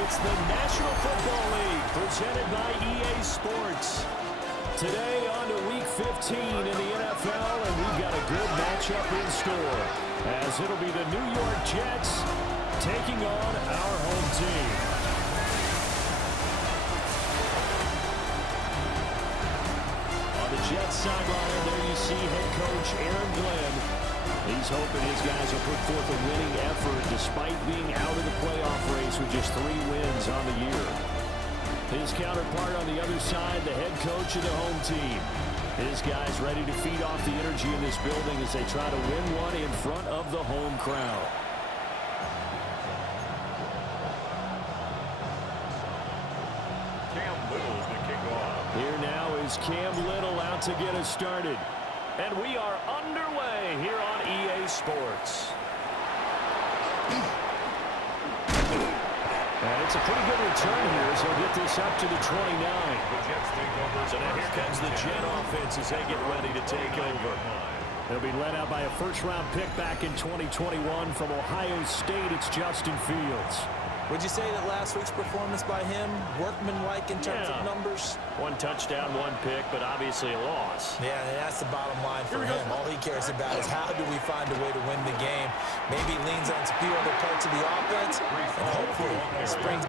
It's the National Football League presented by EA Sports. Today on to Week 15 in the NFL, and we've got a good matchup in store, as it'll be the New York Jets taking on our home team. On the Jets sideline, there you see head coach Aaron Glenn. He's hoping his guys will put forth a winning effort despite being out of the playoff race with just 3 wins on the year. His counterpart on the other side, the head coach of the home team. His guys ready to feed off the energy in this building as they try to win one in front of the home crowd. Cam Little to kick off. Here now is Cam Little out to get us started. And we are underway here on EA Sports. And it's a pretty good return here as they'll get this up to the 29. The Jets take over. So now here comes the Jet offense as they get ready to take over. They'll be led out by a first-round pick back in 2021 from Ohio State. It's Justin Fields. Would you say that last week's performance by him, workmanlike in terms of numbers? 1 touchdown, 1 pick, but obviously a loss. Yeah, and that's the bottom line for him. All he cares about is how do we find a way to win the game. Maybe he leans on a few other parts of the offense, and hopefully springs.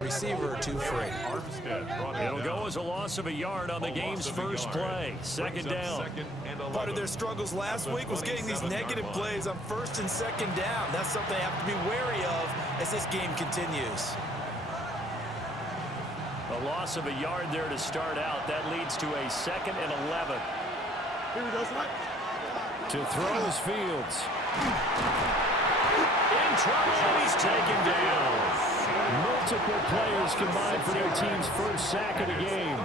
Receiver 2 free. It'll go as a loss of a yard on the game's first play. Second down. Part of their struggles last week was getting these negative plays on first and second down. That's something they have to be wary of as this game continues. A loss of a yard there to start out. That leads to a 2nd and 11. Here we go, Slide. To throw is Fields. In trouble, and he's taken down. Multiple players combined for their team's first sack of the game.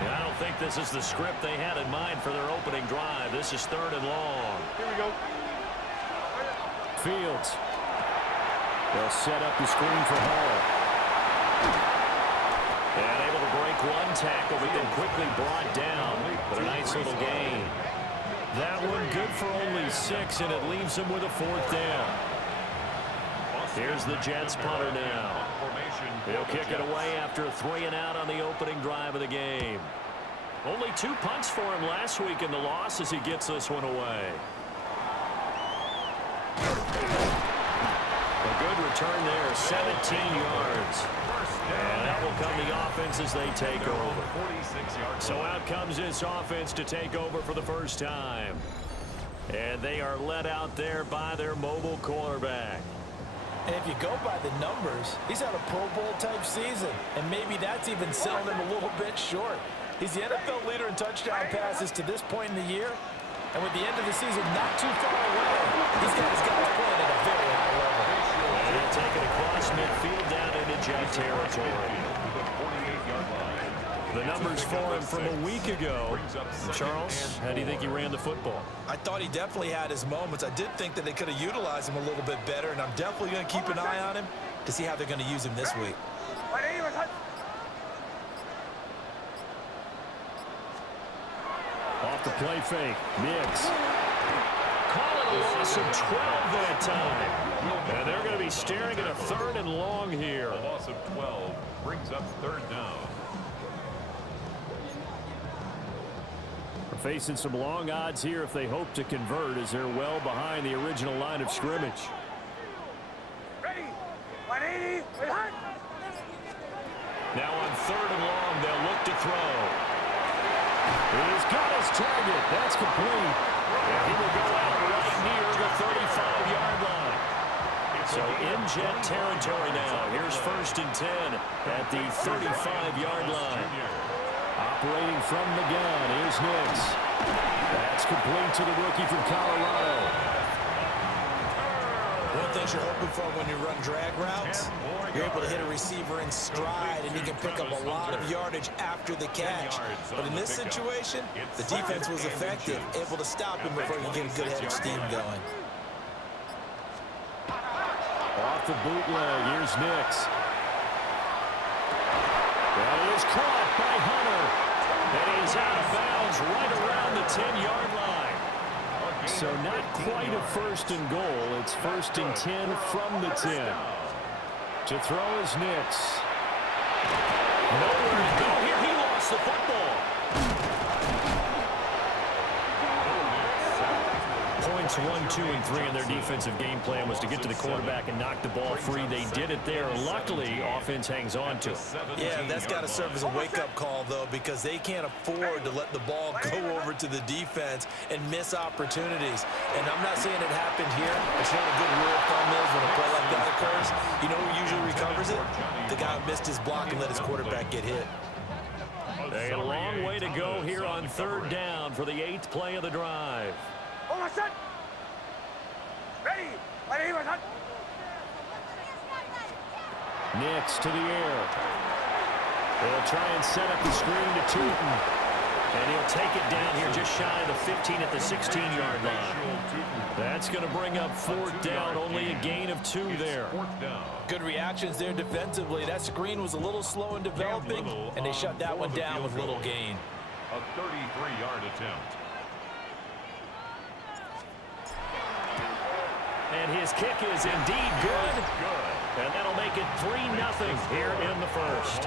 And I don't think this is the script they had in mind for their opening drive. This is 3rd and long. Here we go. Fields. They'll set up the screen for Hall. And able to break 1 tackle, but then quickly brought down. But a nice little gain. That one good for only 6, and it leaves him with a 4th down. Here's the Jets punter now. He'll kick it away after a 3-and-out on the opening drive of the game. Only 2 punts for him last week in the loss as he gets this one away. A good return there, 17 yards. And out will come the offense as they take over. So out comes this offense to take over for the first time. And they are led out there by their mobile quarterback. And if you go by the numbers, he's had a Pro Bowl-type season. And maybe that's even selling him a little bit short. He's the NFL leader in touchdown passes to this point in the year. And with the end of the season not too far away, he's got his guys playing at a very high level. And he'll take it across midfield down into Jet territory. The numbers for him from a week ago. Charles, how do you think he ran the football? I thought he definitely had his moments. I did think that they could have utilized him a little bit better, and I'm definitely going to keep an eye on him to see how they're going to use him this week. Off the play fake, NYJ. Call it a loss of 12 that time. And they're going to be staring at a 3rd and long here. A loss of 12 brings up 3rd down. We're facing some long odds here if they hope to convert, as they're well behind the original line of scrimmage. Now on 3rd and long, they'll look to throw. He's got his target. That's complete. And he will go out right near the 35-yard line. So in jet territory now. Here's 1st and 10 at the 35-yard line. Operating from the gun, here's NYJ. That's complete to the rookie from Colorado. One thing you're hoping for when you run drag routes, you're able to hit a receiver in stride, and you can pick up a lot of yardage after the catch. But in this situation, the defense was effective, able to stop him before you get a good head of steam going. Off the bootleg, here's NYJ. That is caught by Hunter. And he's out of bounds right around the 10-yard line. So not quite a 1st and goal. It's 1st and 10 from the 10. To throw is NYJ. Nowhere to go here. He lost the football. Points 1, 2, and 3 in their defensive game plan was to get to the quarterback and knock the ball free. They did it there. Luckily, offense hangs on to it. Yeah, that's got to serve as a wake-up call, though, because they can't afford to let the ball go over to the defense and miss opportunities. And I'm not saying it happened here. But you know what a good rule of thumb is when a play like that occurs? You know who usually recovers it? The guy who missed his block and let his quarterback get hit. A long way to go here on 3rd down for the 8th play of the drive. NYJ to the air. They'll try and set up the screen to Tootin. And he'll take it down here just shy of the 15 at the 16-yard line. That's going to bring up 4th down, only a gain of 2 there. Good reactions there defensively. That screen was a little slow in developing, and they shut that one down with little gain. A 33-yard attempt. And his kick is indeed good. And that'll make it 3-0 here in the 1st.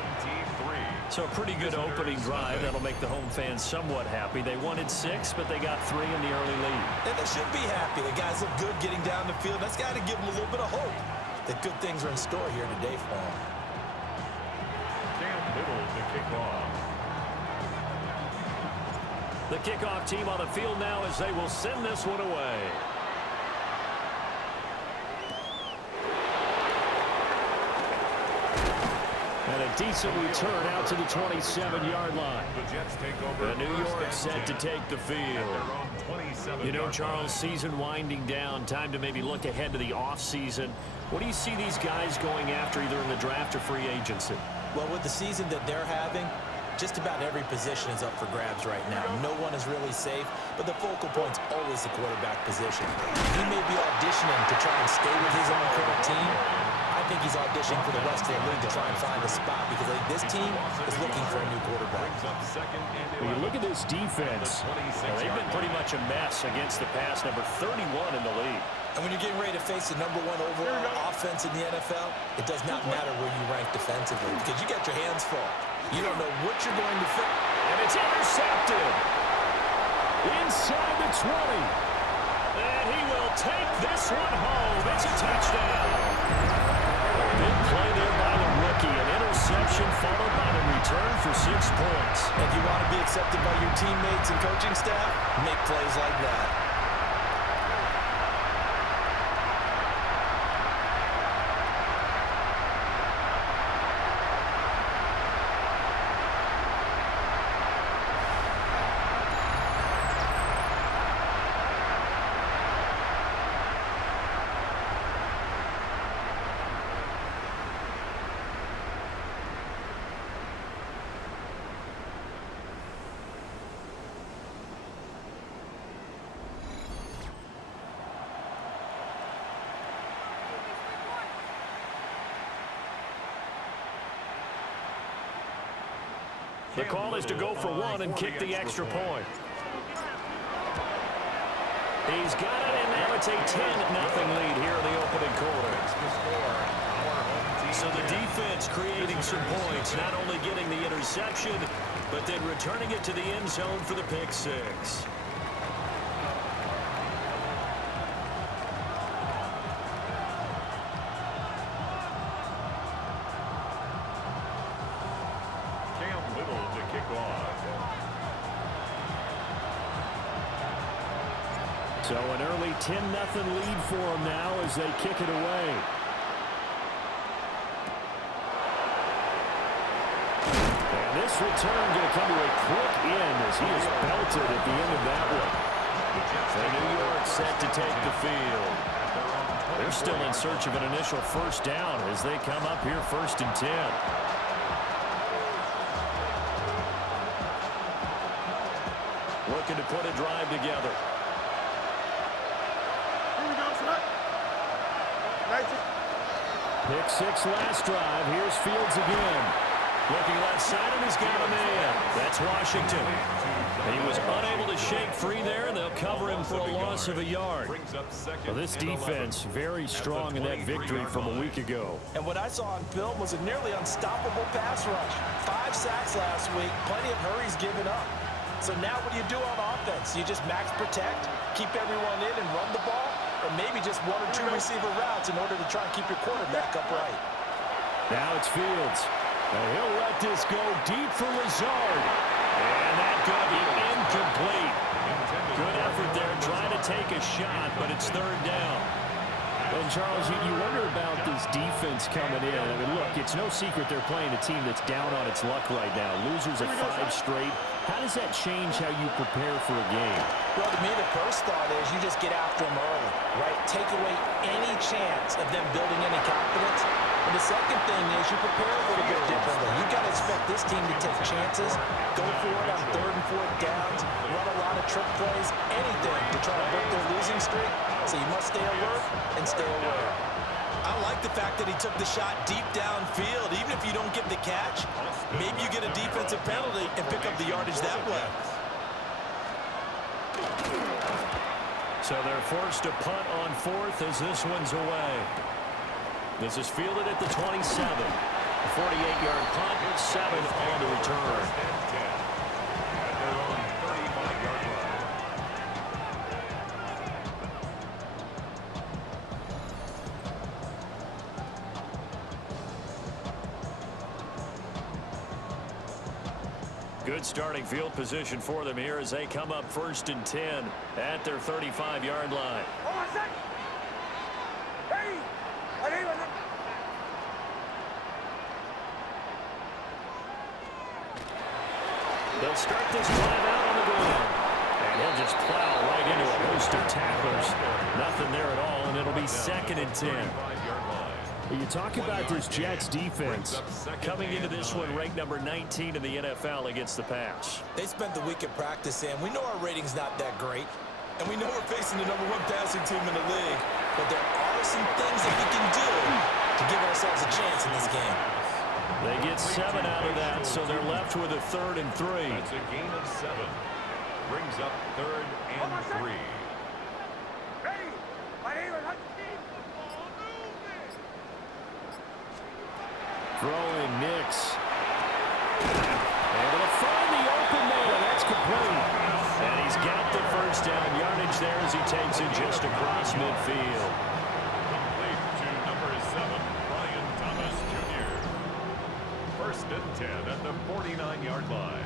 So a pretty good opening drive. That'll make the home fans somewhat happy. They wanted 6, but they got 3 in the early lead. And they should be happy. The guys look good getting down the field. That's got to give them a little bit of hope that good things are in store here today for them. Sam Middle to kick off. The kickoff team on the field now as they will send this one away. And a decent return out to the 27-yard line. The Jets take over. The New York set to take the field. You know, Charles, season winding down. Time to maybe look ahead to the offseason. What do you see these guys going after either in the draft or free agency? Well, with the season that they're having, just about every position is up for grabs right now. No one is really safe, but the focal point's always the quarterback position. He may be auditioning to try and stay with his own current team. I think he's auditioning for the rest of the league to try and find a spot because I think this team is looking for a new quarterback. When you look at this defense, they've been pretty much a mess against the pass, number 31 in the league. And when you're getting ready to face the #1 overall offense in the NFL, it does not matter where you rank defensively because you got your hands full. You don't know what you're going to fit. And it's intercepted. Inside the 20. And he will take this one home. It's a touchdown. Big play there by the rookie. An interception followed by the return for 6 points. If you want to be accepted by your teammates and coaching staff, make plays like that. The call is to go for 1 and kick the extra point. He's got it, and now it's a 10-0 lead here in the opening quarter. So the defense creating some points, not only getting the interception, but then returning it to the end zone for the pick 6. So an early 10-0 lead for them now as they kick it away. And this return going to come to a quick end as he is belted at the end of that one. So New York set to take the field. They're still in search of an initial first down as they come up here 1st and 10. Looking to put a drive together. Pick 6 last drive. Here's Fields again. Looking left side, and he's got a man. That's Washington. He was unable to shake free there, and they'll cover him for a loss of a yard. Well, this defense very strong in that victory from a week ago. And what I saw on film was a nearly unstoppable pass rush. 5 sacks last week, plenty of hurries given up. So now what do you do on offense? You just max protect, keep everyone in and run the ball, or maybe just 1 or 2 receiver routes in order to try and keep your quarterback upright. Now it's Fields. And he'll let this go deep for Lazard. And that going to be incomplete. Good effort there trying to take a shot, but it's 3rd down. And, Charles, you wonder about this defense coming in. I mean, look, it's no secret they're playing a team that's down on its luck right now. Losers of 5 straight. How does that change how you prepare for a game? Well, to me, the first thought is you just get after them early, right? Take away any chance of them building any confidence. And the second thing is you prepare a little bit differently. You've got to expect this team to take chances, go for it on 3rd and 4th downs, run a lot of trick plays, anything to try to break their losing streak. So you must stay alert and stay aware. I like the fact that he took the shot deep downfield. Even if you don't get the catch, maybe you get a defensive penalty and pick up the yardage that way. So they're forced to punt on 4th as this one's away. This is fielded at the 27. A 48-yard punt with 7 on the return. At their own 35-yard line. Good starting field position for them here as they come up 1st and 10 at their 35-yard line. They'll start this drive out on the ground. And he'll just plow right into a host of tacklers. Nothing there at all, and it'll be 2nd and 10. You talk about this Jets defense coming into this one ranked number 19 in the NFL against the pass. They spent the week at practice, Sam. We know our rating's not that great, and we know we're facing the #1 passing team in the league, but there are some things that we can do to give ourselves a chance in this game. They get 7 out of that, so they're left with a 3rd and 3. That's a gain of 7. Brings up 3rd and 3. Throwing NYX. Able to find the open man. That's complete. And he's got the first down yardage there as he takes it just across midfield. Complete to number 7, B.THOMAS Jr. 1st and 10 at the 49-yard line.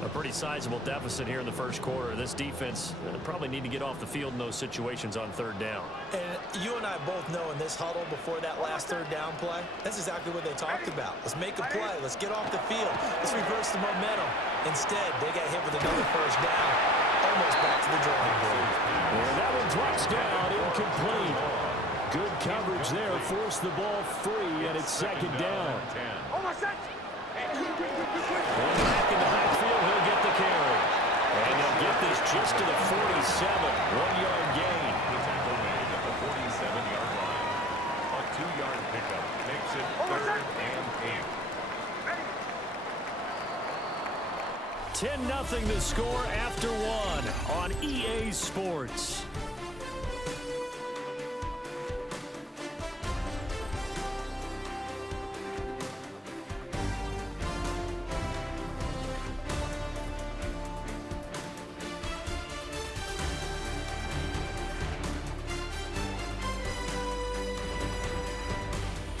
A pretty sizable deficit here in the first quarter. This defense probably need to get off the field in those situations on 3rd down. And you and I both know in this huddle before that last 3rd down play, that's exactly what they talked about. Let's make a play. Let's get off the field. Let's reverse the momentum. Instead, they got hit with another 1st down. Almost back to the drawing board. And that one drops down, incomplete. Good coverage there. Forced the ball free, and it's 2nd down. Going back in the backfield, he'll get the carry. And they'll get this just to the 47. 1-yard gain. The tackle made at the 47-yard line. A 2-yard pickup makes it 3rd and 8. 10-0 the score after 1 on EA Sports.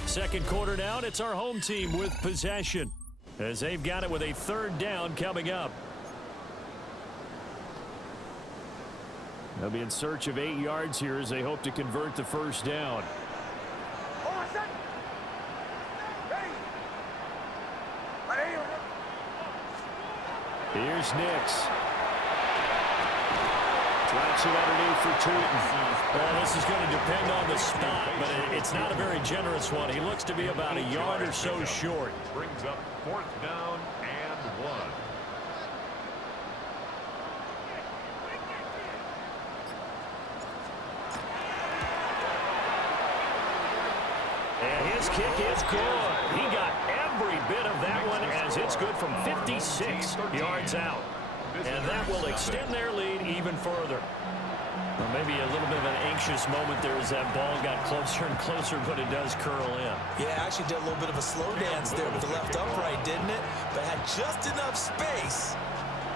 Second quarter down, it's our home team with possession as they've got it with a 3rd down coming up. They'll be in search of 8 yards here as they hope to convert the first down. Here's NYX. Drops it underneath for Tootin. Well, this is going to depend on the spot, but it's not a very generous one. He looks to be about a yard or so short. Brings up 4th down and 1. And his kick is good. He got every bit of that one as it's good from 56 yards out. And that will extend their lead even further. Well, maybe a little bit of an anxious moment there as that ball got closer and closer, but it does curl in. Yeah, actually did a little bit of a slow dance there with the left upright, didn't it? But had just enough space,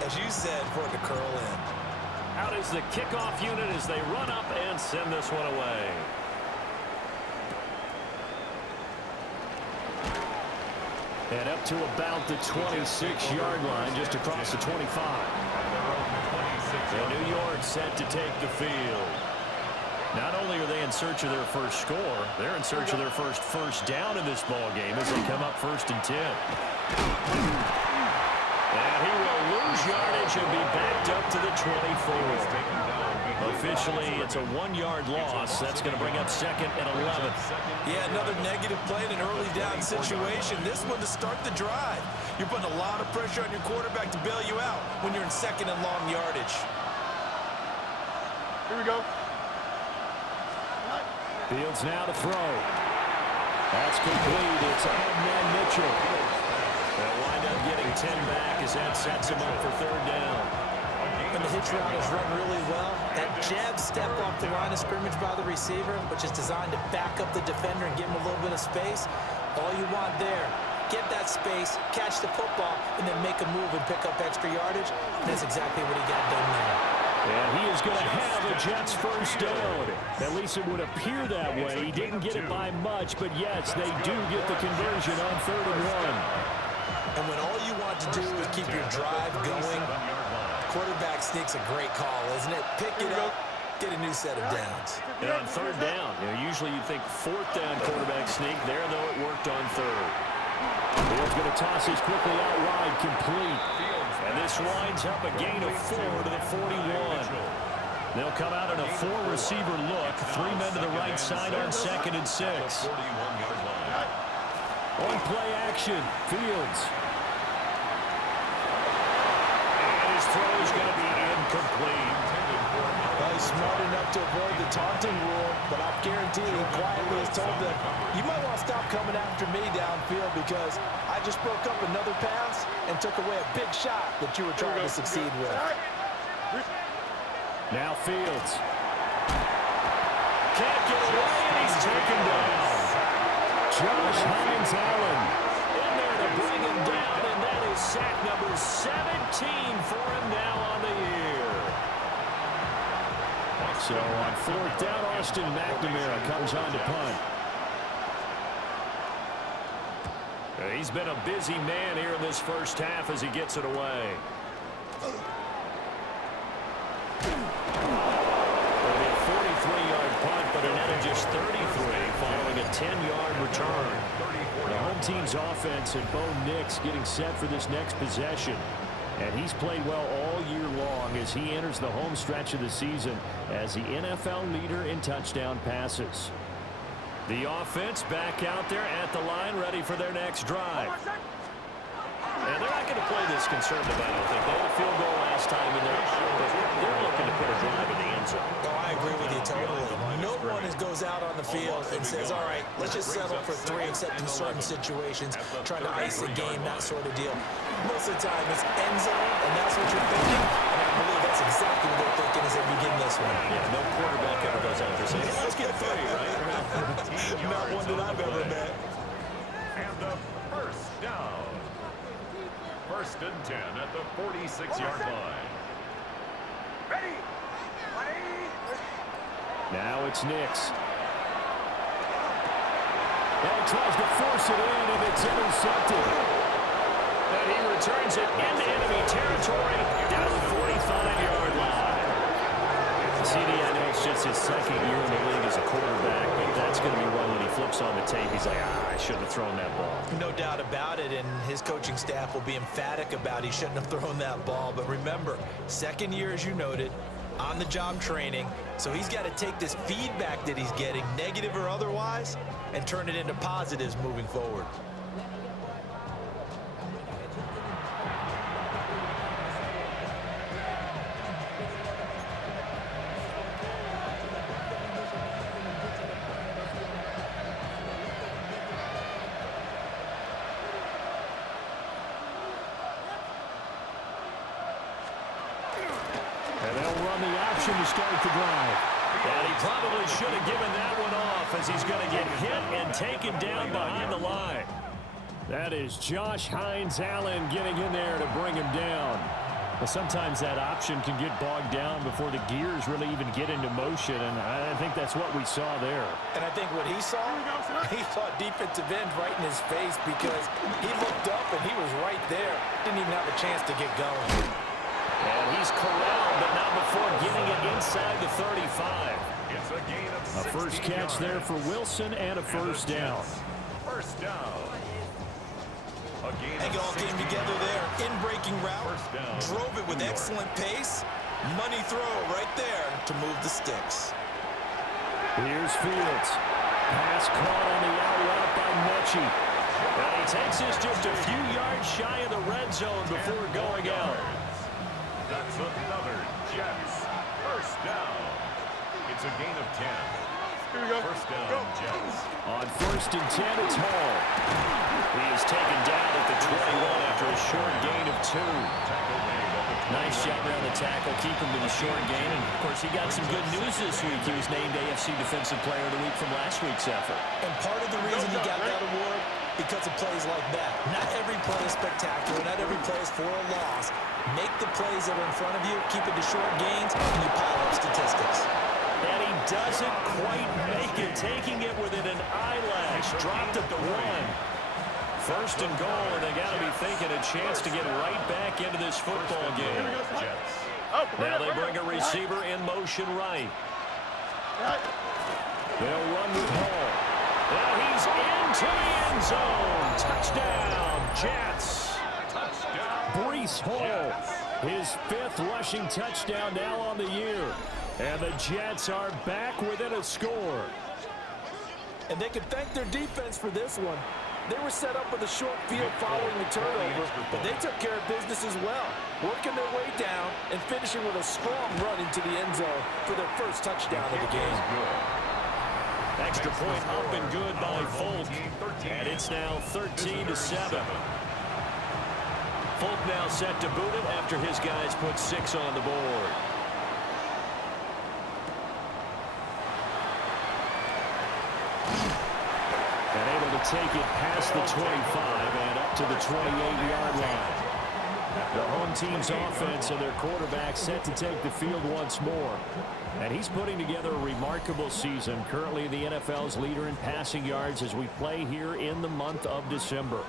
as you said, for it to curl in. Out is the kickoff unit as they run up and send this one away. And up to about the 26-yard line, just across the 25. And New York set to take the field. Not only are they in search of their first score, they're in search of their first down in this ball game as they come up 1st and 10. And he will lose yardage and be backed up to the 24. Officially, it's a 1-yard loss. That's going to bring up 2nd and 11. Yeah, another negative play in an early down situation. This one to start the drive. You're putting a lot of pressure on your quarterback to bail you out when you're in 2nd and long yardage. Here we go. Fields now to throw. That's complete. It's Adnan Mitchell. They'll wind up getting 10 back as that sets him up for 3rd down. And the hitch route is run really well. That jab step off the line of scrimmage by the receiver, which is designed to back up the defender and give him a little bit of space. All you want there, get that space, catch the football, and then make a move and pick up extra yardage. And that's exactly what he got done there. And he is going to have a Jets first down. At least it would appear that way. He didn't get it by much, but yes, they do get the conversion on 3rd and 1. And when all you want to do is keep your drive going, quarterback sneak's a great call, isn't it? Pick it up, get a new set of downs. And on 3rd down, usually you'd think 4th down quarterback sneak. There, though, it worked on 3rd. Field's going to toss this quickly out wide, complete. And this winds up a gain of 4 to the 41. They'll come out in a 4-receiver look. 3 men to the right side on 2nd and 6. On play action, Fields. And his throw is going to be incomplete. Well, he's smart enough to avoid the taunting rule, but I guarantee he quietly has told them, you might want to stop coming after me downfield because I just broke up another pass and took away a big shot that you were trying to succeed with. Now Fields. Can't get away, and he's taken down. J.HINES-ALLEN in there to bring him down, and that is sack number 17 for him now on the year. So on 4th down, Austin McNamara comes on to punt. He's been a busy man here in this first half as he gets it away. It'll be a 43-yard punt, but a net of just 33 following a 10-yard return. The home team's offense and B.NIX getting set for this next possession. And he's played well all year long as he enters the home stretch of the season as the NFL leader in touchdown passes. The offense back out there at the line, ready for their next drive. And they're not going to play this conservative, I don't think. They had a field goal last time, and they're looking to put a drive in the end zone. Oh, I agree with you totally. No one goes out on the field and says, all right, let's just settle for 3 except in certain situations, trying to ice the game, that sort of deal. Most of the time, it's end zone, and that's what you're thinking. And I believe that's exactly what they're thinking as they begin this one. Yeah, no quarterback ever goes out there saying, let's get 3, right? Not one that I've ever met. And the first down. 1st and 10 at the 46-yard line. Ready. Now it's NYX. And he tries to force it in, and it's intercepted. And he returns it into enemy territory down the 45-yard line. So CD, I know it's just his second year in the league as a quarterback, but that's going to be one when he flips on the tape. He's like, I should have thrown that ball. No doubt about it, and his coaching staff will be emphatic about he shouldn't have thrown that ball. But remember, second year, as you noted, on-the-job training, so he's got to take this feedback that he's getting, negative or otherwise, and turn it into positives moving forward. And they'll run the option to start the drive. And he probably should have given that one off, as he's going to get hit and taken down behind the line. That is J.HINES-ALLEN getting in there to bring him down. Well, sometimes that option can get bogged down before the gears really even get into motion, and I think that's what we saw there. And I think what he saw defensive end right in his face, because he looked up and he was right there. Didn't even have a chance to get going. And he's corralled, but not before getting it inside the 35. It's a gain of A first 16 catch there for Wilson and a first down. First down. A gain It all came together there. In-breaking route. First down. Drove it with excellent pace. Money throw right there to move the sticks. Here's Fields. Pass caught on the out route by Mechie. And he takes this just a few yards shy of the red zone before going out. That's another Jets. First down. It's a gain of 10. First down, Jets. On first and 10, it's Hall. He is taken down at the 21 after a short gain of 2. Tackle made at the 20. Nice job around the tackle, keep him to the short gain. And, of course, he got some good news this week. He was named AFC Defensive Player of the Week from last week's effort. And part of the reason he got that award, because of plays like that. Not every play is spectacular. Not every play is for a loss. Make the plays that are in front of you, keep it to short gains, and you pile up statistics. And he doesn't quite make it, taking it within an eyelash. Dropped at the 1. First and goal, and they got to be thinking a chance to get right back into this football game. Now they bring a receiver in motion right. They'll run with Hall. Now he's into the end zone. Touchdown, Jets. Breece Hall, his 5th rushing touchdown now on the year. And the Jets are back within a score. And they can thank their defense for this one. They were set up with a short field following the turnover, but they took care of business as well, working their way down and finishing with a strong run into the end zone for their first touchdown of the game. Extra point up and good by Folk. And it's now 13-7. Folk now set to boot it after his guys put 6 on the board. And able to take it past the 25 and up to the 28-yard line. The home team's offense and their quarterback set to take the field once more. And he's putting together a remarkable season, currently the NFL's leader in passing yards as we play here in the month of December.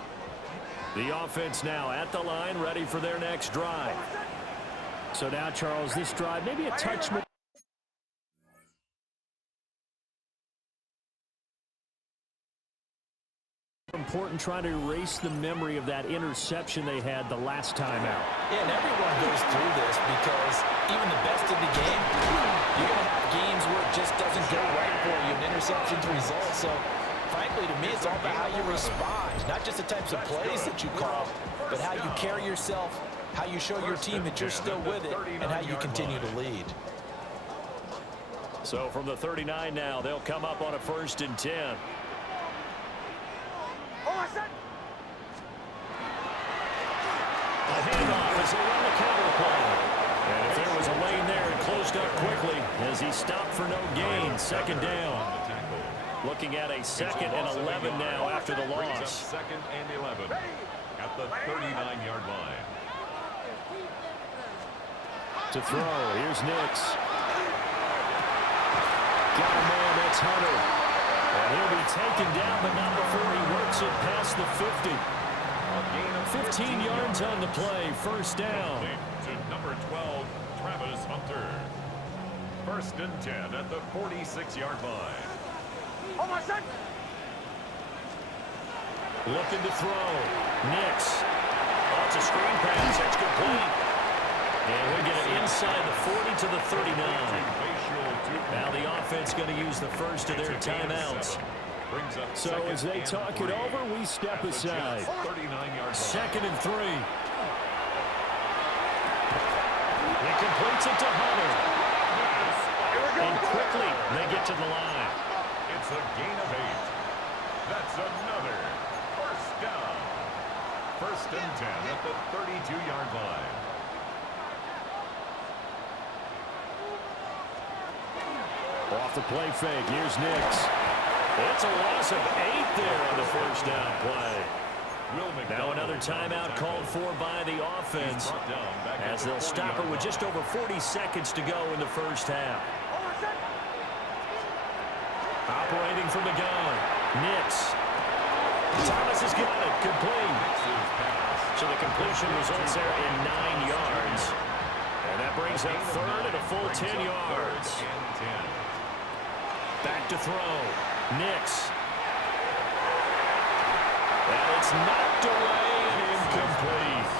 The offense now at the line, ready for their next drive. So now, Charles, this drive, maybe a touch more important, trying to erase the memory of that interception they had the last time out. Yeah, and everyone goes through this because even the best of the game, you're going to have games where it just doesn't go right for you, and interceptions result. So, frankly, to me, it's all about how you respond, not just the types of plays that you call, but how you carry yourself, how you show your team that you're still with it, and how you continue to lead. So from the 39 now, they'll come up on a first and 10. A handoff as they run the counter play. And if there was a lane there, it closed up quickly as he stopped for no gain. Second down. Looking at a 2nd and 11 now after the loss. 2nd and 11 at the 39-yard line. To throw, here's Nix. Got a man, that's Hunter. And he'll be taken down, but not before he works it past the 50. 15 yards on the play, first down. To number 12, Travis Hunter. First and 10 at the 46-yard line. Hold on, son. Looking to throw. NYX. Oh, it's a screen pass. That's complete. And we get it inside the 40 to the 39. Now the offense going to use the first of their timeouts. So as they talk it over, we step aside. 2nd and 3. He completes it to Hunter. And quickly they get to the line. It's a gain of 8. That's another first down. First and 10 at the 32-yard line. Off the play fake, here's NYX. It's a loss of 8 there on the first down play. Now another timeout called for by the offense as they'll stop it with just over 40 seconds to go in the first half. Operating from the gun, NYX. Thomas has got it, complete. So the completion results there in 9 yards. And that brings up 3rd and a full 10 yards. Back to throw, NYX. And it's knocked away and incomplete.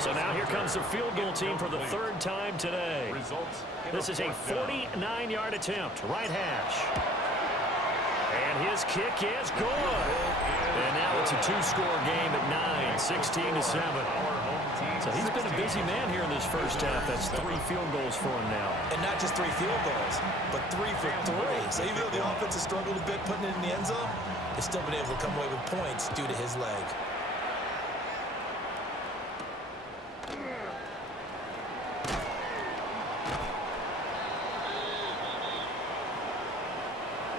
So now here comes the field goal team for the 3rd time today. This is a 49-yard attempt, right hash. And his kick is good. And now it's a 2-score game at 9, 16-7. So he's been a busy man here in this first half. That's 3 field goals for him now. And not just 3 field goals, but 3 for 3. So even though the offense has struggled a bit putting it in the end zone, they've still been able to come away with points due to his leg.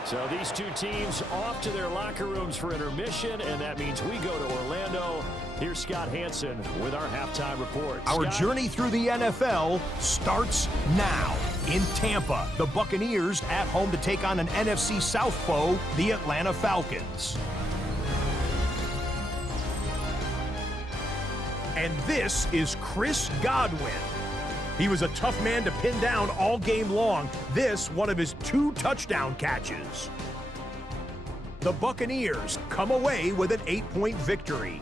So these two teams off to their locker rooms for intermission, and that means we go to Orlando. Here's Scott Hansen with our halftime report. Our Scott? journey through the NFL starts now. In Tampa, the Buccaneers at home to take on an NFC South foe, the Atlanta Falcons. And this is Chris Godwin. He was a tough man to pin down all game long. This, one of his 2 touchdown catches. The Buccaneers come away with an 8-point victory.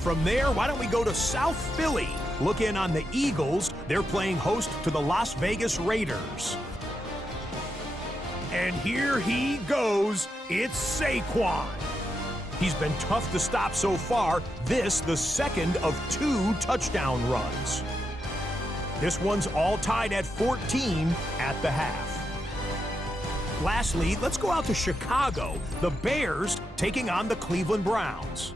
From there, why don't we go to South Philly? Look in on the Eagles. They're playing host to the Las Vegas Raiders. And here he goes. It's Saquon. He's been tough to stop so far. This, the 2nd of 2 touchdown runs. This one's all tied at 14 at the half. Lastly, let's go out to Chicago. The Bears taking on the Cleveland Browns.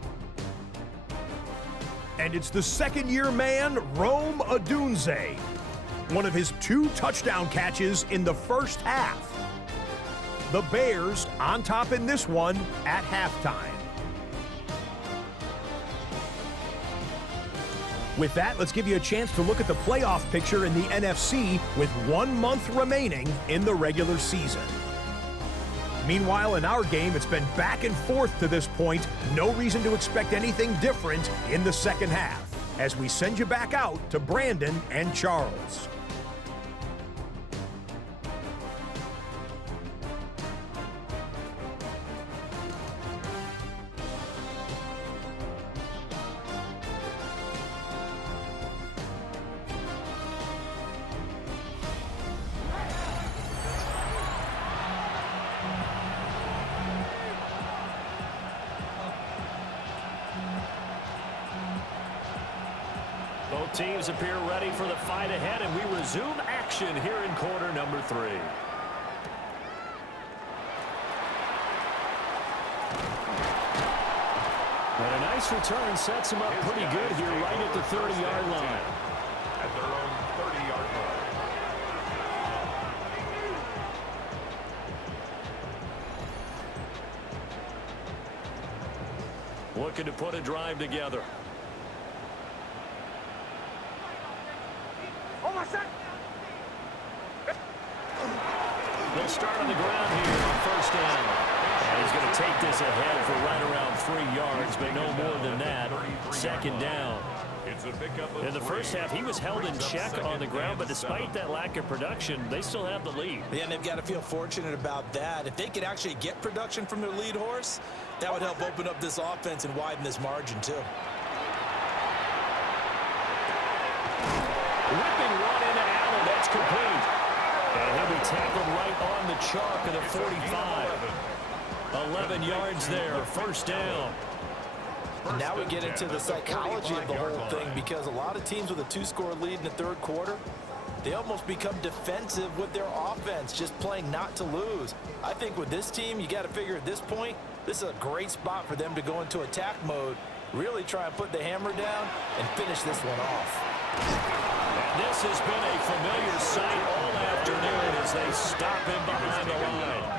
And it's the 2nd-year man, Rome Odunze. One of his 2 touchdown catches in the first half. The Bears on top in this one at halftime. With that, let's give you a chance to look at the playoff picture in the NFC with 1 month remaining in the regular season. Meanwhile, in our game, it's been back and forth to this point. No reason to expect anything different in the second half as we send you back out to Brandon and Charles. Both teams appear ready for the fight ahead, and we resume action here in quarter number 3. And a nice return sets him up pretty good here right at the 30-yard line. At their own 30-yard line. Looking to put a drive together. They'll start on the ground here on first down. And he's going to take this ahead for right around 3 yards, but no more than that. 2nd down. It's a pickup of In the first half, he was held in check on the ground, but despite that lack of production, they still have the lead. Yeah, and they've got to feel fortunate about that. If they could actually get production from their lead horse, that would help open up this offense and widen this margin, too. Whipping one into Allen. That's complete. And he'll be tackled right on the chalk of the 45. 11 yards there, first down. Now we get into the psychology of the whole thing, because a lot of teams with a 2-score lead in the third quarter, they almost become defensive with their offense, just playing not to lose. I think with this team, you got to figure at this point, this is a great spot for them to go into attack mode, really try and put the hammer down and finish this one off. And this has been a familiar sight all afternoon as they stop him behind the line.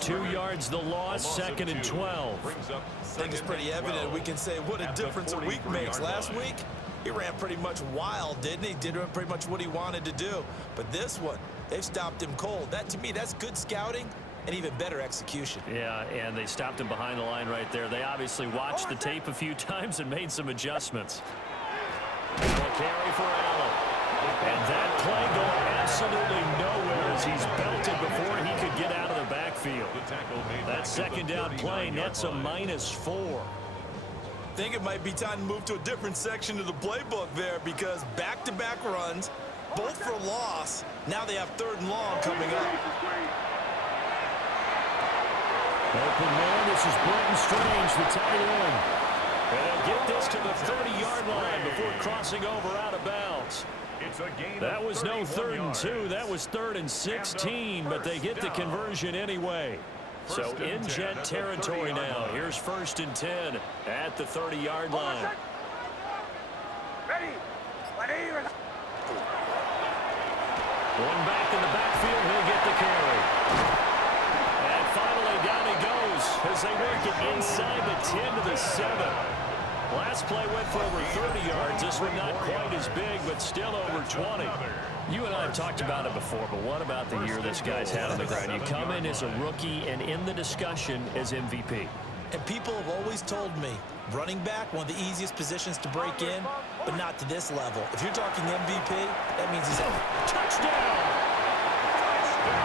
2 yards the loss, second and 12. I think it's pretty evident. We can say what a difference a week makes. Last week, he ran pretty much wild, didn't he? Did pretty much what he wanted to do. But this one, they've stopped him cold. That, to me, that's good scouting and even better execution. Yeah, and they stopped him behind the line right there. They obviously watched the tape a few times and made some adjustments. The carry for Allen. And that play going absolutely nowhere as he's belted before he could get out of the backfield. That second down play nets a -4. I think it might be time to move to a different section of the playbook there, because back-to-back runs, both for loss. Now they have 3rd and long coming up. Open man, this is Brenton Strange, the tight end. And they'll get this to the 30-yard line before crossing over out of bounds. That was no 3rd and 2. That was 3rd and 16, but they get the conversion anyway. So in Jet territory now. Here's 1st and 10 at the 30-yard line. Ready. One back in the backfield, he'll get the carry. And finally down he goes as they work it inside the 10 to the 7. Last play went for over 30 yards. This one not quite as big, but still over 20. You and I have talked about it before, but what about the year this guy's had on the ground? You come in as a rookie and in the discussion as MVP. And people have always told me, running back, one of the easiest positions to break in, but not to this level. If you're talking MVP, that means he's touchdown!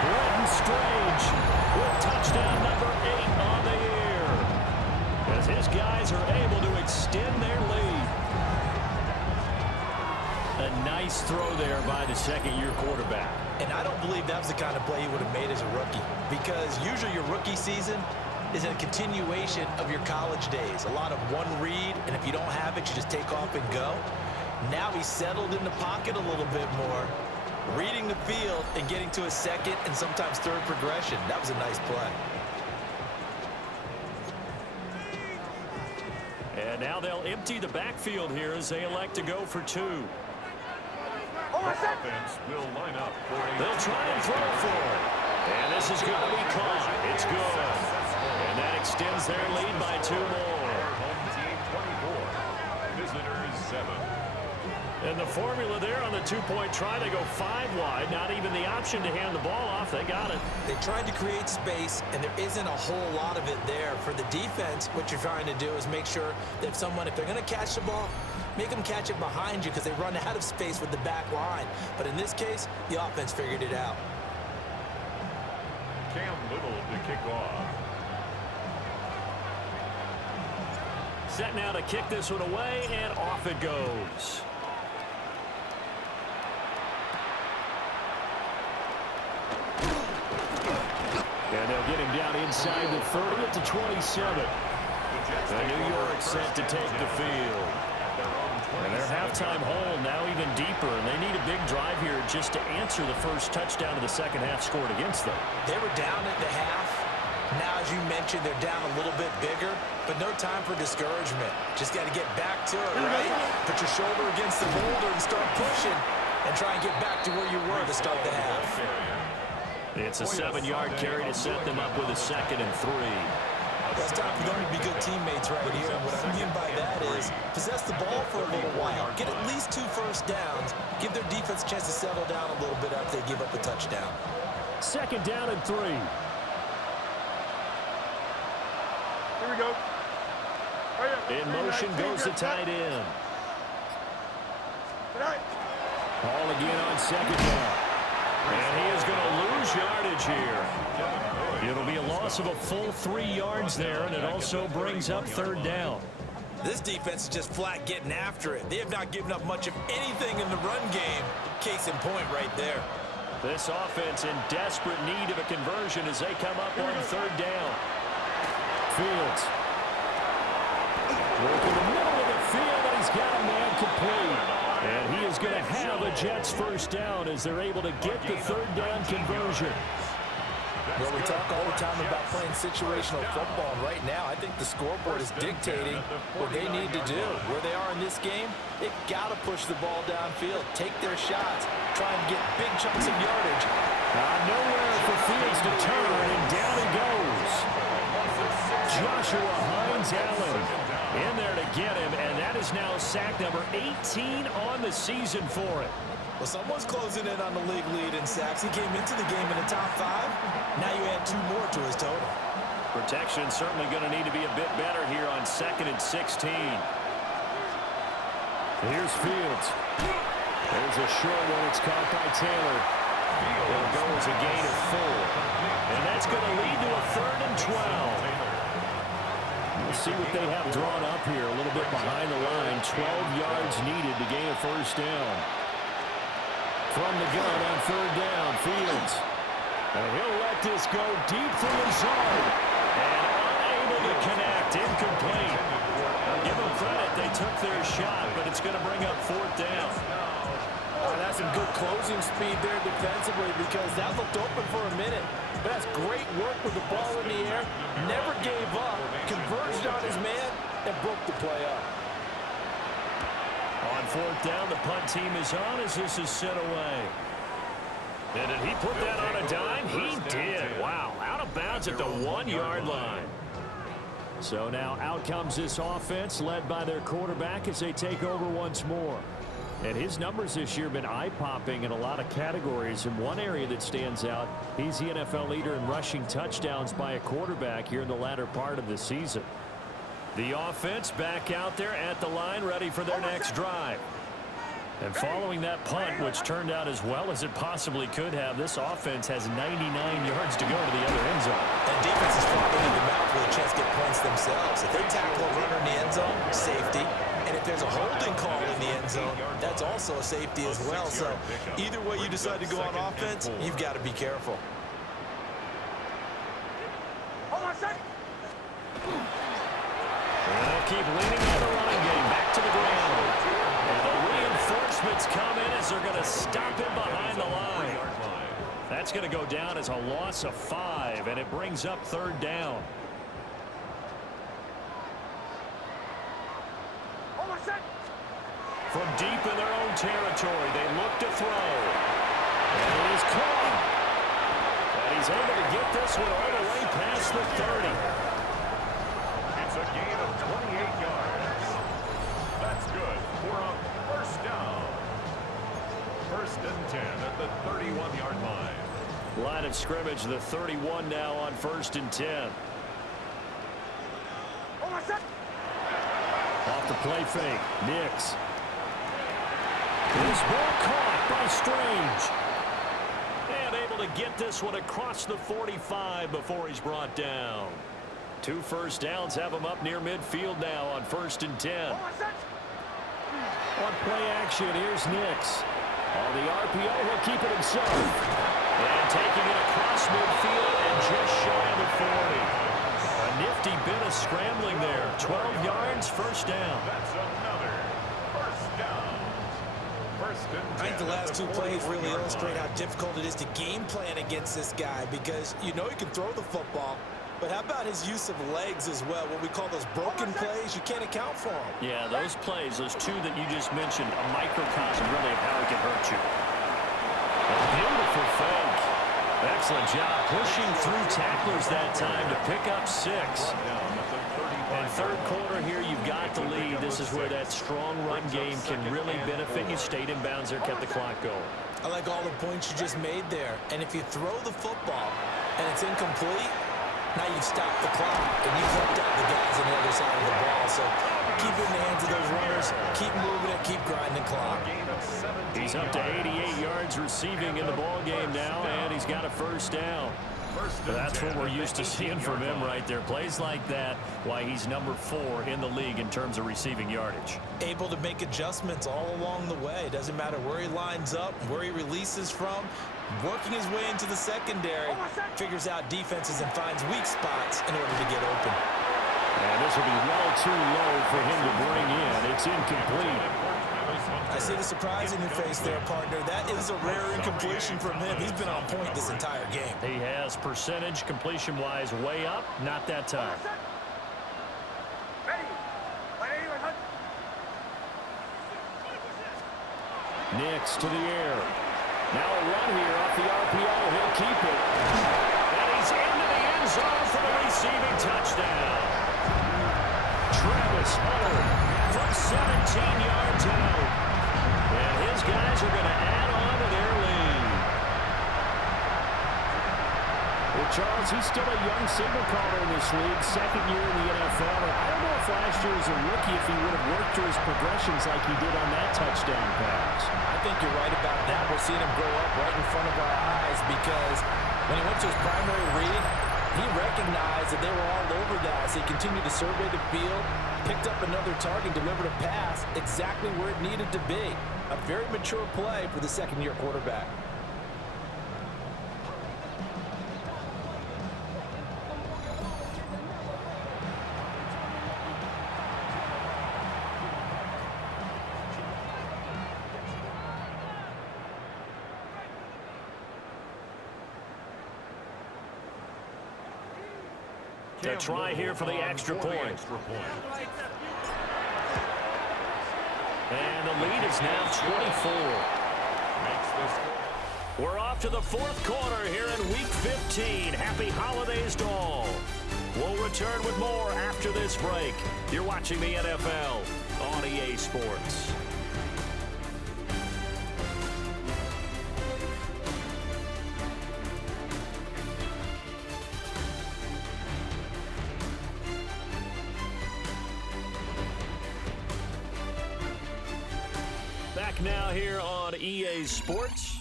Brenton Strange with touchdown number 8 on the year, as his guys are able to extend their lead. A nice throw there by the second-year quarterback. And I don't believe that was the kind of play he would have made as a rookie, because usually your rookie season is a continuation of your college days. A lot of one read, and if you don't have it, you just take off and go. Now he's settled in the pocket a little bit more, reading the field and getting to a second and sometimes third progression. That was a nice play. And now they'll empty the backfield here as they elect to go for 2. Offense will line up for a They'll try and throw for it. And this is going to be caught. It's good. And that extends their lead by 2 more. home team 24, visitors 7. And the formula there on the 2-point try, they go 5 wide. Not even the option to hand the ball off. They got it. They tried to create space, and there isn't a whole lot of it there. For the defense, what you're trying to do is make sure that if they're going to catch the ball, make them catch it behind you, because they run out of space with the back line. But in this case, the offense figured it out. Cam Little to kick off. Set now to kick this one away, and off it goes. And they'll get him down inside the 30 at the 27. And New York set to take the field. And their halftime hole now even deeper, and they need a big drive here just to answer the first touchdown of the second half scored against them. They were down at the half. Now, as you mentioned, they're down a little bit bigger, but no time for discouragement. Just got to get back to it, right? Put your shoulder against the boulder and start pushing and try and get back to where you were to start the half. It's a 7-yard carry to set them up with a 2nd and 3. It's time for them to be good teammates right here. And what I mean by that is possess the ball for a little while. Get at least 2 first downs. Give their defense a chance to settle down a little bit after they give up a touchdown. 2nd down and 3. Here we go. In motion goes the tight end. Ball again on second down. And he is going to lose yardage here. It'll be a loss of a full 3 yards there, and it also brings up third down. This defense is just flat getting after it. They have not given up much of anything in the run game. Case in point right there. This offense in desperate need of a conversion as they come up on third down. Fields. Working the middle of the field, and he's got a man complete. And he is going to have a Jets first down as they're able to get the third down conversion. Well, we talk all the time about playing situational football, and right now I think the scoreboard is dictating what they need to do. Where they are in this game, they've got to push the ball downfield, take their shots, try and get big chunks of yardage. Nowhere for Fields to turn, and down he goes. Joshua Hines-Allen in there to get him, and that is now sack number 18 on the season for it. Well, someone's closing in on the league lead in sacks. He came into the game in the top 5. Now you add 2 more to his total. Protection certainly going to need to be a bit better here on 2nd and 16. Here's Fields. There's a short one. It's caught by Taylor. There goes a gain of 4. And that's going to lead to a 3rd and 12. We'll see what they have drawn up here. A little bit behind the line. 12 yards needed to gain a first down. From the gun on third down, Fields. And he'll let this go deep for Lazard. And unable to connect, incomplete. Give them credit, they took their shot, but it's going to bring up 4th down. That's some good closing speed there defensively, because that looked open for a minute. But that's great work with the ball in the air. Never gave up, converged on his man, and broke the play up. On 4th down, the punt team is on as this is sent away. And did he put that on a dime? He did. Wow, out of bounds at the 1-yard line. So now out comes this offense led by their quarterback as they take over once more. And his numbers this year have been eye-popping in a lot of categories. In one area that stands out, he's the NFL leader in rushing touchdowns by a quarterback here in the latter part of the season. The offense back out there at the line, ready for their next drive. And following that punt, which turned out as well as it possibly could have, this offense has 99 yards to go to the other end zone. And defense is falling in the mouth with a chance to get points themselves. If they tackle a runner in the end zone, safety. And if there's a holding call in the end zone, that's also a safety as well. So either way you decide to go on offense, you've got to be careful. And they'll keep leaning on the running game. Back to the ground. And the reinforcements come in as they're going to stop him behind the line. That's going to go down as a loss of 5, and it brings up 3rd down. From deep in their own territory, they look to throw. And it is caught. And he's able to get this one all the way past the 30. It's a gain of 28 yards. That's good for a first down. 1st and 10 at the 31-yard line. Line of scrimmage, the 31 now on 1st and 10. Off the play fake, NYJ. This ball caught by Strange. And able to get this one across the 45 before he's brought down. 2 first downs have him up near midfield now on 1st and 10. On play action, here's NYJ. On the RPO, he'll keep it himself. And taking it across midfield and just shy of the 40. A nifty bit of scrambling there. 12 yards, first down. That's another first down. 1st and 10. I think the last 2 plays really illustrate how difficult it is to game plan against this guy, because you know he can throw the football, but how about his use of legs as well? What we call those broken plays, you can't account for them. Yeah, those plays, those 2 that you just mentioned, a microcosm really of how it can hurt you. A beautiful fake. Excellent job pushing through tacklers that time to pick up 6. And 3rd quarter here, you've got the lead. This is where that strong run game can really benefit you. Stayed in bounds there, kept the clock going. I like all the points you just made there. And if you throw the football and it's incomplete, now you've stopped the clock and you've left out the guys on the other side of the ball. So keep it in the hands of those runners, keep moving it, keep grinding the clock. He's up to 88 yards receiving in the ballgame now, and he's got a first down. That's what we're used to seeing from him right there. Plays like that, why he's number 4 in the league in terms of receiving yardage. Able to make adjustments all along the way. Doesn't matter where he lines up, where he releases from. Working his way into the secondary, figures out defenses and finds weak spots in order to get open. And this will be well too low for him to bring in. It's incomplete. I see the surprise in your face there, partner. That is a rare incompletion from him. He's been on point this entire game. He has percentage completion-wise way up. Not that time. NYJ to the air. Now a run here off the RPO. He'll keep it. And he's into the end zone for the receiving touchdown. Travis Hunter from 17 yards out. And his guys are going to add on to their lead. Well, Charles, he's still a young signal caller in this league, second year in the NFL. And I don't know if last year as a rookie if he would have worked through his progressions like he did on that touchdown pass. I think you're right about that. We're seeing him grow up right in front of our eyes because when he went to his primary read, he recognized that they were all over that as he continued to survey the field, picked up another target, delivered a pass exactly where it needed to be. A very mature play for the second-year quarterback. To try here for the extra point. And the lead is now 24. We're off to the fourth quarter here in Week 15. Happy holidays to all. We'll return with more after this break. You're watching the NFL on EA Sports. Now here on EA Sports,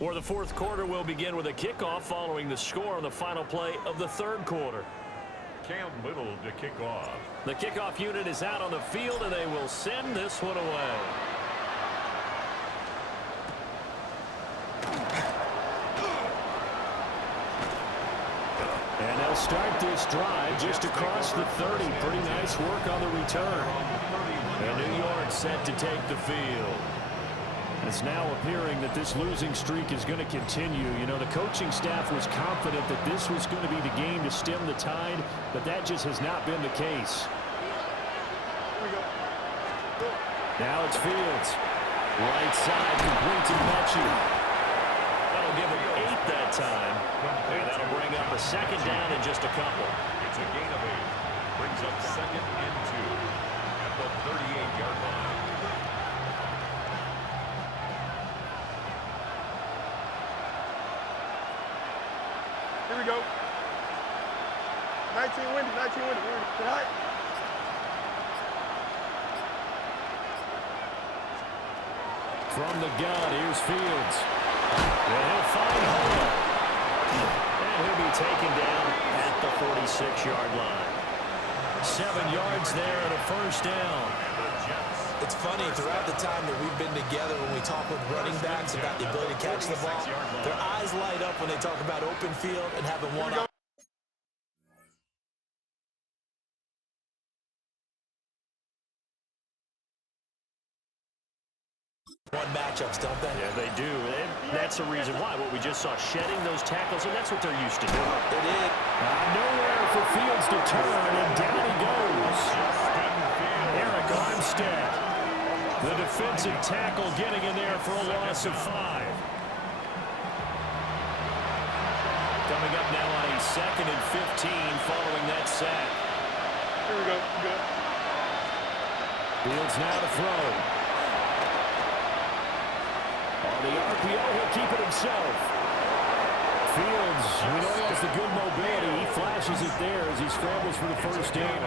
where the fourth quarter will begin with a kickoff following the score on the final play of the third quarter. Cam Little to kick off. The kickoff unit is out on the field, and they will send this one away. And they'll start this drive just across the 30. Pretty nice work on the return. And New York set to take the field. It's now appearing that this losing streak is going to continue. You know, the coaching staff was confident that this was going to be the game to stem the tide, but that just has not been the case. Now it's Fields. Right side, complete to Mechie. That'll give him 8 that time. And that'll bring up a second down in just a couple. It's a gain of 8. Brings up second and 2 at the 38-yard line. Here we go. 19 windy, 19 windy. Tonight. From the gun, here's Fields. And he'll find Hunter. And he'll be taken down at the 46-yard line. 7 yards there and a first down. It's funny, throughout the time that we've been together, when we talk with running backs about the ability to catch the ball, their eyes light up when they talk about open field and having one eye. One matchups, don't they? Yeah, they do. And that's the reason why. What we just saw, shedding those tackles, and that's what they're used to doing. It is. Nowhere for Fields to turn, and down he goes. Eric Armstead, the defensive tackle, getting in there for a loss of 5. Coming up now on a 2nd and 15 following that sack. Here we go. Good. Fields now to throw. On the RPO, he'll keep it himself. Fields, we know he has the good mobility. He flashes it there as he scrambles for the first down.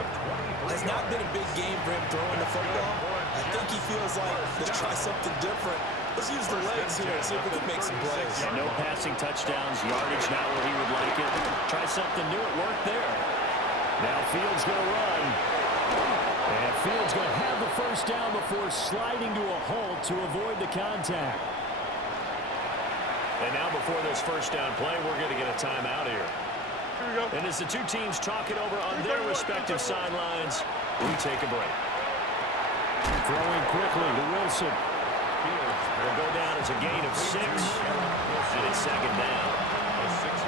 Has not been a big game for him throwing the football. I think he feels like, let's try something different. Let's use the legs here, see if we can make some plays. Yeah, no passing touchdowns, yardage not where he would like it. Try something new, it worked there. Now Fields going to run. And Fields going to have the first down before sliding to a halt to avoid the contact. And now before this first down play, we're going to get a timeout here. Here we go. And as the two teams talk it over on their respective sidelines, we take a break. Throwing quickly to Wilson. Will go down as a gain of 6. And it's second down.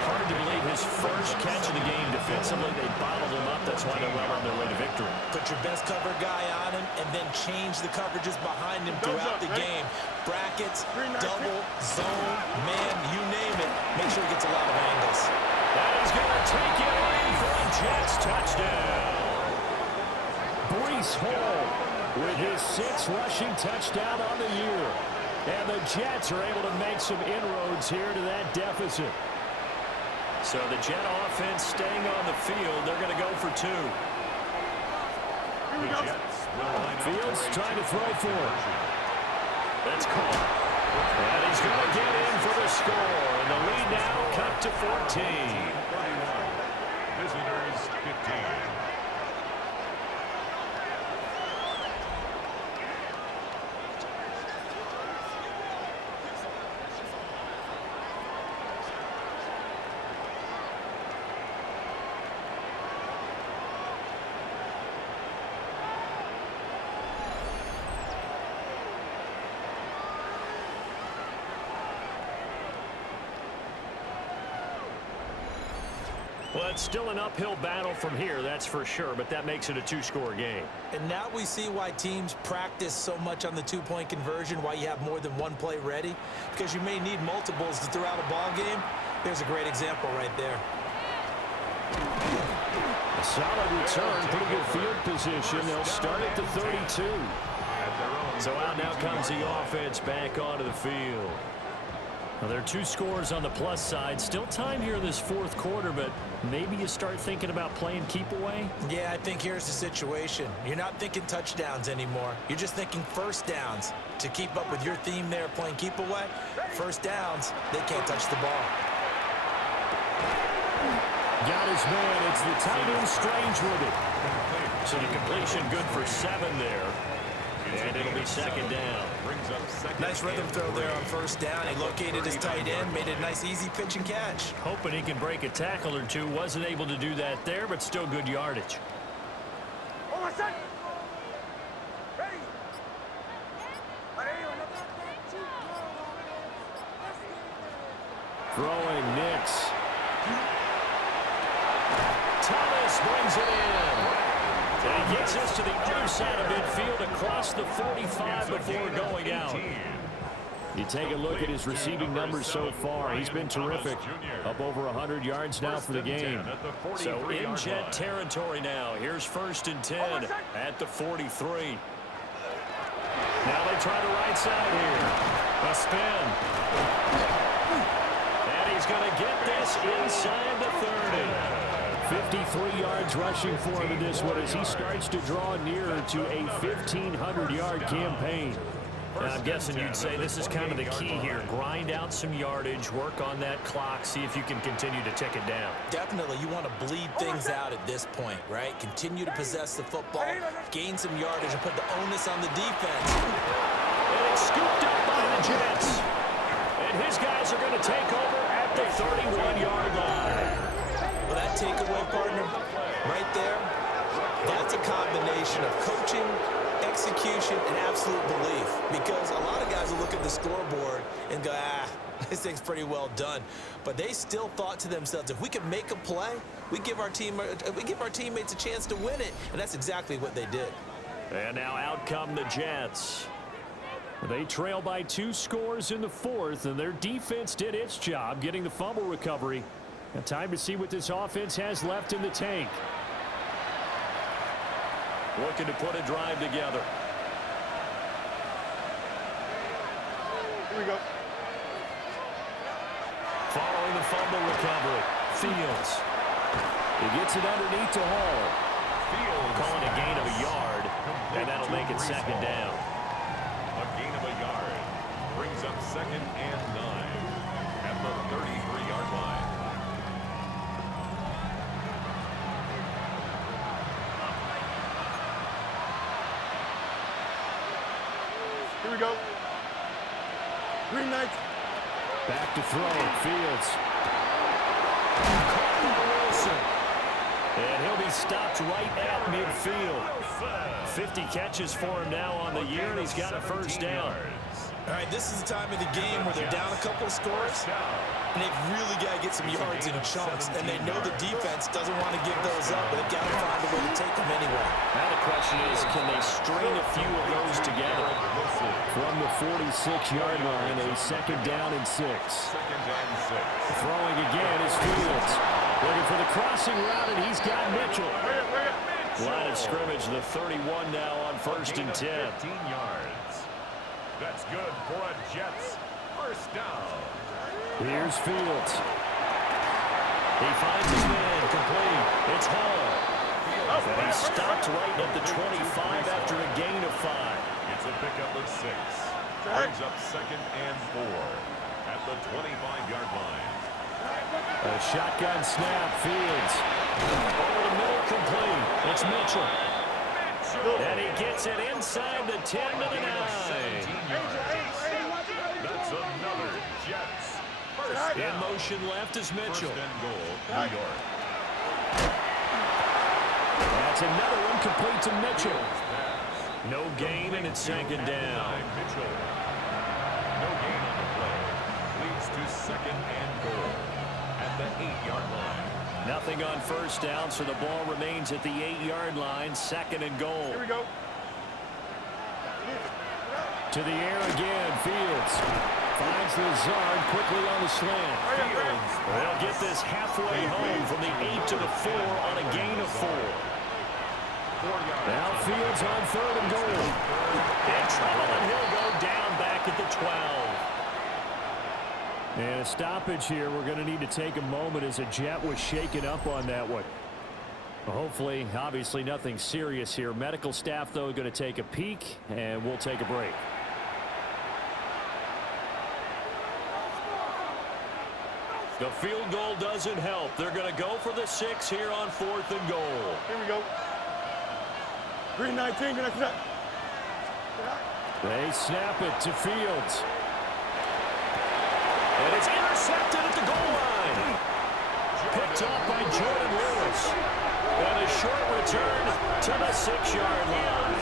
Hard to believe his first catch of the game defensively. They bottled him up. That's why they're well on their way to victory. Put your best cover guy on him and then change the coverages behind him throughout the game. Brackets, double, zone, man, you name it. Make sure he gets a lot of angles. That is going to take it in for a Jets touchdown. Breece Hall with his 6th rushing touchdown on the year. And the Jets are able to make some inroads here to that deficit. So the Jet offense staying on the field. They're going to go for 2. Fields trying to throw for it. That's caught. And he's going to get in for the score. And the lead now cut to 14. Visitors 15. Well, it's still an uphill battle from here, that's for sure, but that makes it a 2-score game. And now we see why teams practice so much on the 2-point conversion, why you have more than one play ready, because you may need multiples throughout a ball game. There's a great example right there. A solid return, pretty good field position. They'll start at the 32. So out now comes the offense back onto the field. Well, there are 2 scores on the plus side. Still time here in this 4th quarter, but maybe you start thinking about playing keep away? Yeah, I think here's the situation. You're not thinking touchdowns anymore. You're just thinking first downs. To keep up with your theme there, playing keep away, first downs, they can't touch the ball. Got his man. It's the tight end Strange with it. So the completion good for 7 there. And it'll be second down. Nice rhythm throw there on first down. He located his tight end, made it a nice easy pitch and catch. Hoping he can break a tackle or 2. Wasn't able to do that there, but still good yardage. Throwing Nix. Thomas brings it in. And he gets us to the other side of midfield across the 45 before going out. You take a look at his receiving numbers so far. He's been terrific. Up over 100 yards now for the game. So in Jet territory now. Here's 1st and 10 at the 43. Now they try the right side here. A spin. And he's going to get this inside the 30. 53 yards rushing for him in this one as he starts to draw nearer to a 1,500-yard campaign. Now, I'm guessing you'd say this is kind of the key here. Grind out some yardage, work on that clock, see if you can continue to tick it down. Definitely, you want to bleed things out at this point, right? Continue to possess the football, gain some yardage, and put the onus on the defense. And it's scooped up by the Jets. And his guys are going to take over at the 31-yard line. Well, that takeaway, partner, right there, that's a combination of coaching, execution, and absolute belief. Because a lot of guys will look at the scoreboard and go, this thing's pretty well done. But they still thought to themselves, if we can make a play, we give our teammates a chance to win it. And that's exactly what they did. And now out come the Jets. They trail by 2 scores in the 4th, and their defense did its job getting the fumble recovery. Now time to see what this offense has left in the tank. Looking to put a drive together. Here we go. Following the fumble recovery, Fields. He gets it underneath to Hall. Fields calling a gain of a yard, and that'll make it second down. A gain of a yard brings second and 9 at the 33-yard line. Here we go. Green light. Back to throw. Fields. Caught by Wilson. And he'll be stopped right at midfield. 50 catches for him now on the year, and he's got a first down. All right, this is the time of the game where they're down a couple of scores, and they've really got to get some yards in chunks, and they know the defense doesn't want to give those up, but they've got to find a way to take them anyway. Now the question is, can they string a few of those together? From the 46-yard line, a second down and 6. Throwing again is Fields. Looking for the crossing route, and he's got Mitchell. Line of scrimmage, the 31 now on first and 10. 15 yards. That's good for a Jets first down. Here's Fields. He finds his man, complete. It's Hall. And he's stopped right at the 25 after a gain of 5. It's a pickup of 6. Brings up second and 4 at the 25-yard line. A shotgun snap, Fields. Over the middle, complete. It's Mitchell. And he gets it inside the 10 to the 9. 17 yards. That's another Jets first In down. motion left is Mitchell. First and goal, New York. That's another one complete to Mitchell. No gain, and it's second down. Mitchell. No gain on the play. Leads to second and goal at the 8-yard line. Nothing on first down, so the ball remains at the 8-yard line. Second and goal. Here we go. To the air again, Fields. Finds Lazard quickly on the slant. Fields. They'll get this halfway home from the 8 to the 4 on a gain of 4. 4 yards. Now Fields on third and goal. In trouble, and he'll go down back at the 12. And a stoppage here. We're going to need to take a moment as a Jet was shaken up on that one. Hopefully, obviously nothing serious here. Medical staff, though, going to take a peek, and we'll take a break. The field goal doesn't help. They're going to go for the 6 here on 4th and goal. Here we go. Green 19. Green 19. They snap it to Fields. And it's intercepted at the goal line. Picked off by J.LEWIS. And a short return to the 6-yard line.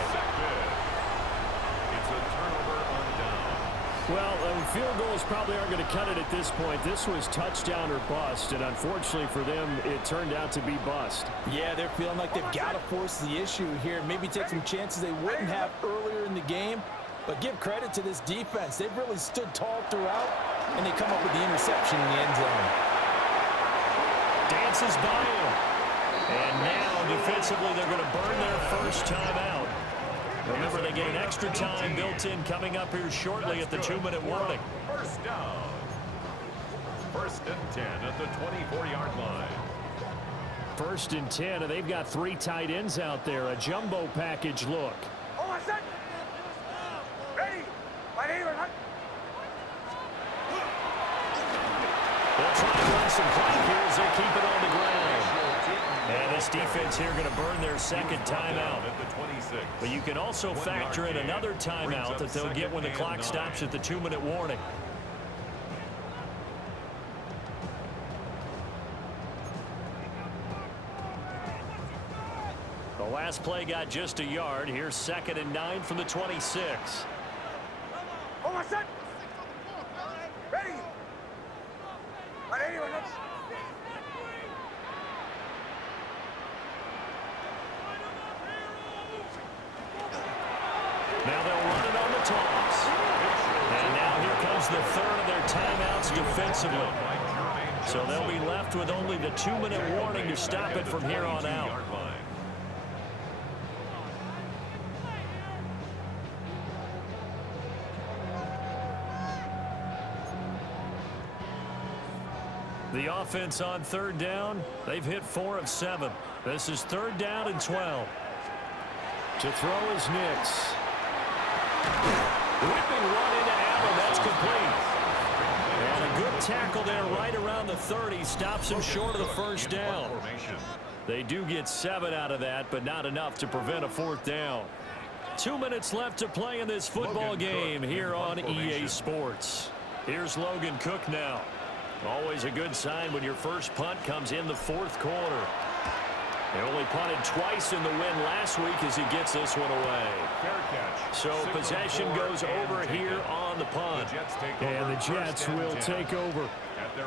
It's a turnover on down. Well, field goals probably aren't going to cut it at this point. This was touchdown or bust, and unfortunately for them, it turned out to be bust. Yeah, they're feeling like they've got to force the issue here. Maybe take some chances they wouldn't have earlier in the game. But give credit to this defense. They've really stood tall throughout, and they come up with the interception in the end zone. Dances by him. And now, defensively, they're going to burn their first time out. Remember, they get an extra time built in coming up here shortly at the 2-minute warning. First down. First and 10 at the 24-yard line. First and 10, and they've got 3 tight ends out there. A jumbo package look. They'll try to run some clock here as they keep it on the ground. And this defense here going to burn their second timeout. But you can also factor in another timeout that they'll get when the clock stops at the 2-minute warning. The last play got just a yard. Here's 2nd and 9 from the 26. Ready. Now they'll run it on the toss. And now here comes the third of their timeouts defensively. So they'll be left with only the 2-minute warning to stop it from here on out. The offense on 3rd down, they've hit 4 of 7. This is 3rd down and 12. To throw is NYX. Whipping run into Allen. That's complete. tackle there right around the 30. Stops him short of the first down. They do get 7 out of that, but not enough to prevent a 4th down. 2 minutes left to play in this football game here on EA Sports. Here's Logan Cook now. Always a good sign when your first punt comes in the 4th quarter. They only punted twice in the win last week as he gets this one away. So possession goes over here on the punt. And the Jets will take over.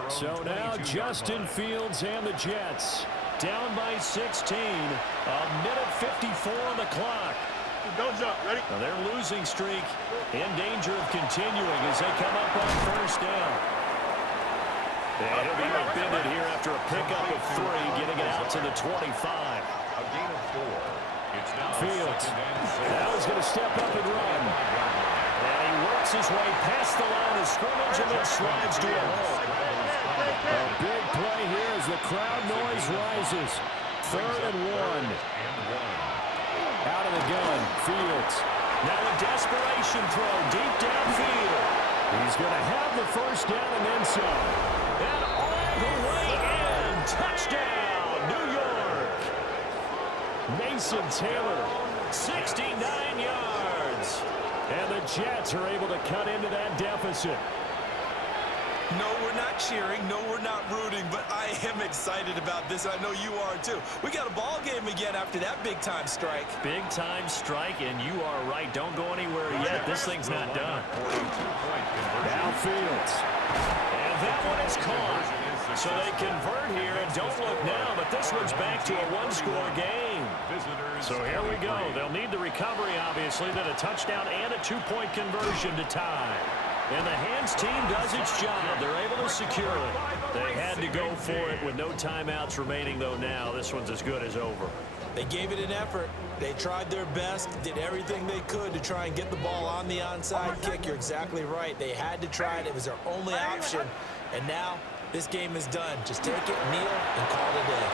So now Justin Fields and the Jets down by 16. A minute 54 on the clock. Don't jump. Ready? Now their losing streak in danger of continuing as they come up on first down. And he'll be upended here after a pickup of 3, getting it out to the 25. A gain of 4. It's now Fields. Now he's going to step up and run. And he works his way past the line of scrimmage and then slides to a hole. A big play here as the crowd noise rises. 3rd and 1. Out of the gun, Fields. Now a desperation throw deep downfield. He's going to have the first down and then some. And all the way in. Touchdown, New York. Mason Taylor, 69 yards. And the Jets are able to cut into that deficit. No, we're not cheering. No, we're not rooting. But I am excited about this. I know you are, too. We got a ball game again after that big-time strike. Big-time strike, and you are right. Don't go anywhere yet. This thing's not done. Now Fields. And that one is caught. So they convert here, and don't look now, but this one's back to a 1-score game. So here we go. They'll need the recovery, obviously, then a touchdown and a 2-point conversion to tie. And the hands team does its job. They're able to secure it. They had to go for it with no timeouts remaining, though, now. This one's as good as over. They gave it an effort. They tried their best, did everything they could to try and get the ball on the onside kick. You're exactly right. They had to try it. It was their only option. And now this game is done. Just take it, kneel, and call it a day.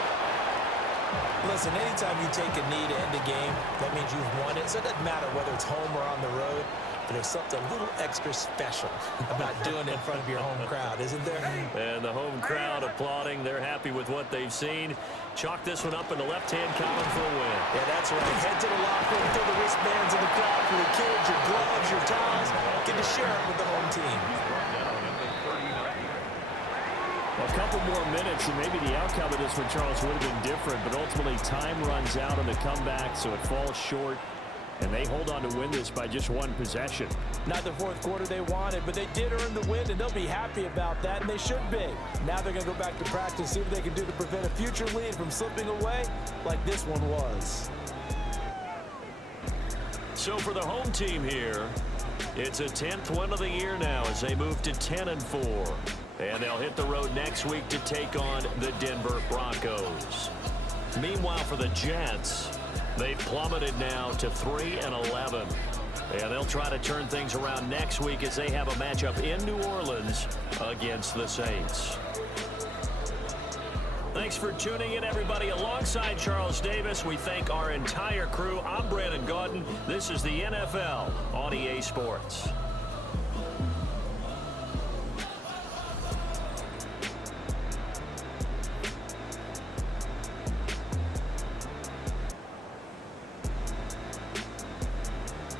Listen, anytime you take a knee to end a game, that means you've won it. So it doesn't matter whether it's home or on the road. But there's something a little extra special about doing it in front of your home crowd, isn't there? And the home crowd applauding. They're happy with what they've seen. Chalk this one up in the left-hand column for a win. Yeah, that's right. Head to the locker room, throw the wristbands in the crowd for the kids, your gloves, your towels. Get to share it with the home team. A couple more minutes, and maybe the outcome of this one, Charles, would have been different. But ultimately, time runs out on the comeback, so it falls short. And they hold on to win this by just 1 possession. Not the 4th quarter they wanted, but they did earn the win, and they'll be happy about that, and they should be. Now they're going to go back to practice, see what they can do to prevent a future lead from slipping away like this one was. So for the home team here, it's a 10th win of the year now as they move to 10-4. And they'll hit the road next week to take on the Denver Broncos. Meanwhile, for the Jets, they've plummeted now to 3-11. And they'll try to turn things around next week as they have a matchup in New Orleans against the Saints. Thanks for tuning in, everybody. Alongside Charles Davis, we thank our entire crew. I'm Brandon Gaudin. This is the NFL on EA Sports.